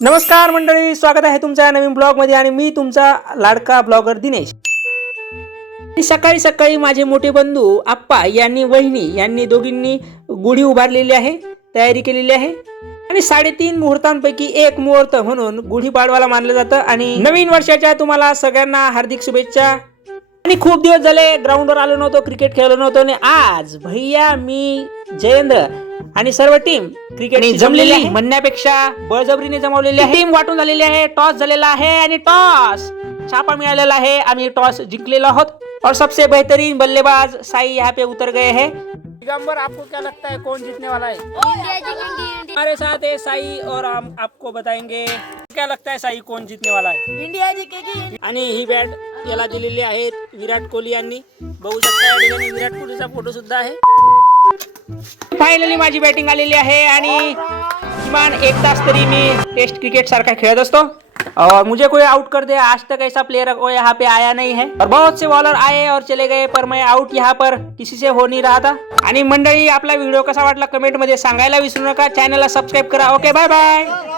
नमस्कार मंडळी, स्वागत आहे तुमच्या नवीन ब्लॉग मध्ये आणि मी तुमचा लाडका ब्लॉगर दिनेश। सकाळी सकाळी माझे मोठे बंधू आप्पा यांनी वहिनी यांनी दोघींनी गुढी उभारलेली आहे, तयारी केलेली आहे आणि 3.5 मुहूर्तांपैकी एक मुहूर्त म्हणून गुढीपाडवाला मानलं जातं। आणि नवीन वर्षाच्या तुम्हाला सगळ्यांना हार्दिक शुभेच्छा। आणि खूप दिवस झाले ग्राउंडवर आलो नव्हतो, क्रिकेट खेळलो नव्हतो आणि आज भैया मी जयेंद्र आणि सर्व टीम क्रिकेट जमलेली आहे, म्हणण्यापेक्षा बळजबरीने जमवलेली आहे। टीम वाटून झालेली आहे, टॉस झालेला आहे आणि टॉस छापा मिळालेला आहे, आम्ही टॉस जिंकलेलो आहोत और सबसे बेहतरीन बल्लेबाज साई यहाँ पे उतर गए हैं। दिगंबर, आपको क्या लगता है कौन जीतने वाला है? इंडिया जीतेगी। हमारे साथ है साई और हम आपको बताएंगे क्या लगता है साई कौन जीतने वाला है। इंडिया जीतेगी। आणि ही बॅट याला दिलेली आहे विराट कोहली यांनी, बघू शकता या ठिकाणी विराट कोहलीचा फोटो सुद्धा आहे। फायनली माझी बॅटिंग आलेली आहे आणि किमान 1 तास तरी मी टेस्ट क्रिकेट सारखा खेळत असतो और मुझे कोई आउट कर दे, आज तक ऐसा प्लेयर कोई यहाँ पे आया नहीं है और बहुत से बॉलर आए और चले गए पर मैं आउट यहाँ पर किसी से हो नहीं रहा था। आणि मंडळी, आपला व्हिडिओ कसा वाटला कमेंट मध्ये सांगायला विसरू नका, चॅनलला सबस्क्राइब करा। Okay, bye bye.